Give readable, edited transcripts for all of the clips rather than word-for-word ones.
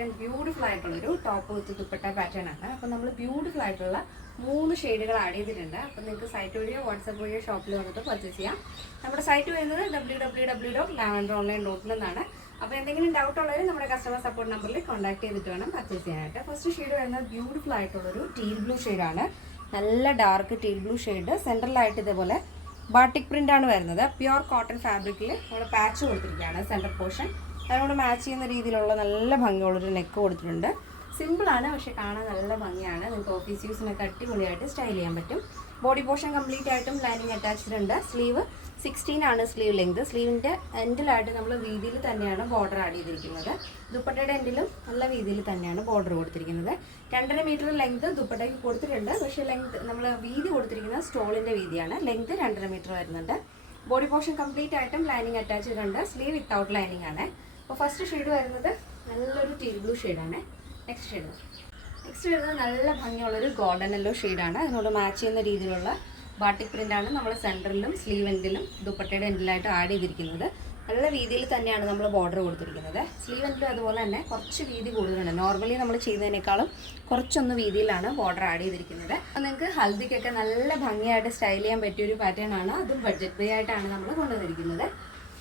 Pattern beautiful ആയിട്ടുള്ളൊരു top വിത്ത് dupatta pattern ആണ്. അപ്പോൾ നമ്മൾ ബ്യൂട്ടിഫുൾ ആയിട്ടുള്ള 3 ഷെയ്ഡുകൾ ആഡ് ചെയ്തിട്ടുണ്ട്. അപ്പോൾ നിങ്ങൾക്ക് സൈറ്റ് വഴിയോ വാട്സാപ്പ് വഴിയോ ഷോപ്പിൽ വന്നിട്ട് പർച്ചേസ് ചെയ്യാം. നമ്മുടെ സൈറ്റ് വരുന്നത് www.lavenderonline.in എന്നാണ്. അപ്പോൾ എന്തെങ്കിലും ഡൗട്ട് ഉള്ളവർ നമ്മുടെ കസ്റ്റമർ സപ്പോർട്ട് നമ്പറിൽ കോൺടാക്ട് ചെയ്തിട്ട് വേണം പർച്ചേസ് ചെയ്യാനായിട്ട്. ഫസ്റ്റ് ഷെയ്ഡ് വരുന്നത് ബ്യൂട്ടിഫുൾ ആയിട്ടുള്ളൊരു ടീൽ ബ്ലൂ ഷെയ്ഡാണ്. നല്ല ഡാർക്ക് ടീൽ ബ്ലൂ ഷെയ്ഡ്, സെൻട്രലായിട്ട് ഇതേപോലെ ബാട്ടിക് പ്രിൻ്റ് ആണ് വരുന്നത്. പ്യുർ കോട്ടൺ ഫാബ്രിക്കിൽ നമ്മൾ പാച്ച് കൊടുത്തിരിക്കുകയാണ് സെൻറ്റർ പോർഷൻ. അതിനോട് മാച്ച് ചെയ്യുന്ന രീതിയിലുള്ള നല്ല ഭംഗിയുള്ളൊരു നെക്ക് കൊടുത്തിട്ടുണ്ട്. സിമ്പിളാണ്, പക്ഷേ കാണാൻ നല്ല ഭംഗിയാണ്. നിങ്ങൾക്ക് ഓഫീസ് യൂസിനൊക്കെ അടിപൊളിയായിട്ട് സ്റ്റൈൽ ചെയ്യാൻ പറ്റും. ബോഡി പോർഷൻ കംപ്ലീറ്റ് ആയിട്ടും ലൈനിങ് അറ്റാച്ച്ഡ് ഉണ്ട്. സ്ലീവ് 16 ആണ് സ്ലീവ് ലെങ്ത്. സ്ലീവിൻ്റെ എൻഡിലായിട്ട് നമ്മൾ വീതിയിൽ തന്നെയാണ് ബോർഡർ ആഡ് ചെയ്തിരിക്കുന്നത്. ദുപ്പട്ടയുടെ എൻഡിലും നല്ല വീതിയിൽ തന്നെയാണ് ബോർഡർ കൊടുത്തിരിക്കുന്നത്. 2.5 മീറ്റർ ലെങ്ത് ദുപ്പട്ടയ്ക്ക് കൊടുത്തിട്ടുണ്ട്. പക്ഷേ ലെങ്ത് നമ്മൾ വീതി കൊടുത്തിരിക്കുന്നത് സ്റ്റോളിൻ്റെ വീതിയാണ്. ലെങ്ത് 2.5 മീറ്റർ വരുന്നുണ്ട്. ബോഡി പോർഷൻ കംപ്ലീറ്റ് ആയിട്ടും ലൈനിങ് അറ്റാച്ച്ഡ് ഉണ്ട്. സ്ലീവ് വിത്തൗട്ട് ലൈനിങ് ആണ്. അപ്പോൾ ഫസ്റ്റ് ഷെയ്ഡ് വരുന്നത് നല്ലൊരു ടീൽ ബ്ലൂ ഷെയ്ഡാണ്. നെക്സ്റ്റ് വരുന്നത് നല്ല ഭംഗിയുള്ളൊരു ഗോൾഡൻ യെല്ലോ ഷെയ്ഡാണ്. അതിനോട് മാച്ച് ചെയ്യുന്ന രീതിയിലുള്ള ബാട്ടിക് പ്രിൻ്റാണ് നമ്മൾ സെൻറ്ററിലും സ്ലീവ് എൻഡിലും ദുപ്പട്ടയുടെ എൻഡിലായിട്ട് ആഡ് ചെയ്തിരിക്കുന്നത്. നല്ല വീതിയിൽ തന്നെയാണ് നമ്മൾ ബോർഡർ കൊടുത്തിരിക്കുന്നത്. സ്ലീവ് എൻഡിലും അതുപോലെ തന്നെ കുറച്ച് വീതി കൂടുതലുണ്ട്. നോർമലി നമ്മൾ ചെയ്യുന്നതിനേക്കാളും കുറച്ചൊന്ന് വീതിയിലാണ് ബോർഡർ ആഡ് ചെയ്തിരിക്കുന്നത്. അപ്പോൾ നിങ്ങൾക്ക് ഹൽദിക്കൊക്കെ നല്ല ഭംഗിയായിട്ട് സ്റ്റൈൽ ചെയ്യാൻ പറ്റിയൊരു പാറ്റേൺ ആണ്. അതും ബഡ്ജറ്റ് ഫ്രീ ആയിട്ടാണ് നമ്മൾ കൊണ്ടുവന്നിരിക്കുന്നത്.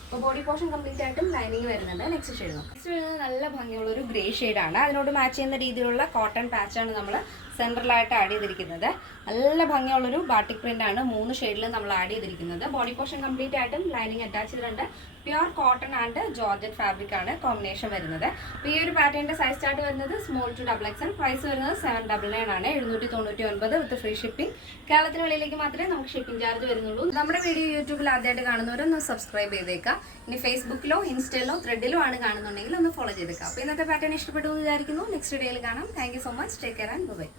അപ്പോൾ ബോഡി പോർഷൻ കംപ്ലീറ്റ് ആയിട്ടും ലൈനിങ് വരുന്നുണ്ട്. നെക്സ്റ്റ് വരുന്നത് നല്ല ഭംഗിയുള്ളൊരു ഗ്രേ ഷെയ്ഡാണ്. അതിനോട് മാച്ച് ചെയ്യുന്ന രീതിയിലുള്ള കോട്ടൺ പാച്ചാണ് നമ്മൾ സെൻട്രലായിട്ട് ആഡ് ചെയ്തിരിക്കുന്നത്. നല്ല ഭംഗിയുള്ളൊരു ബാട്ടിക് പ്രിൻ്റ് ആണ് 3 ഷെയ്ഡിൽ നമ്മൾ ആഡ് ചെയ്തിരിക്കുന്നത്. ബോഡി പോർഷൻ കംപ്ലീറ്റ് ആയിട്ടും ലൈനിങ് അറ്റാച്ച് ചെയ്തിട്ടുണ്ട്. Pure cotton and georgette fabric ആണ് കോമ്പിനേഷൻ വരുന്നത്. അപ്പോൾ ഈ ഒരു പാറ്റേണിൻ്റെ സൈസ് ചാർട്ട് വരുന്നത് സ്മോൾ ടു XXL. പ്രൈസ് വരുന്നത് 799 ആണ്. 799 വിത്ത് ഫ്രീ ഷിപ്പിംഗ്. കേരളത്തിന് വെളിയിലേക്ക് മാത്രമേ നമുക്ക് ഷിപ്പിംഗ് ചാർജ് വരുന്നുള്ളൂ. നമ്മുടെ വീഡിയോ യൂട്യൂബിൽ ആദ്യമായിട്ട് കാണുന്നവരൊന്ന് സബ്സ്ക്രൈബ് ചെയ്തേക്കാം. ഇനി ഫേസ്ബുക്കിലോ ഇൻസ്റ്റയിലോ ത്രെഡിലോ ആണ് കാണുന്നുണ്ടെങ്കിൽ ഒന്ന് ഫോളോ ചെയ്തേക്കാം. അപ്പോൾ ഇന്നത്തെ പാറ്റേൺ ഇഷ്ടപ്പെട്ടു എന്ന് വിചാരിക്കുന്നു. നെക്സ്റ്റ് വീഡിയോയിൽ കാണാം. Thank you so much. Take care and by.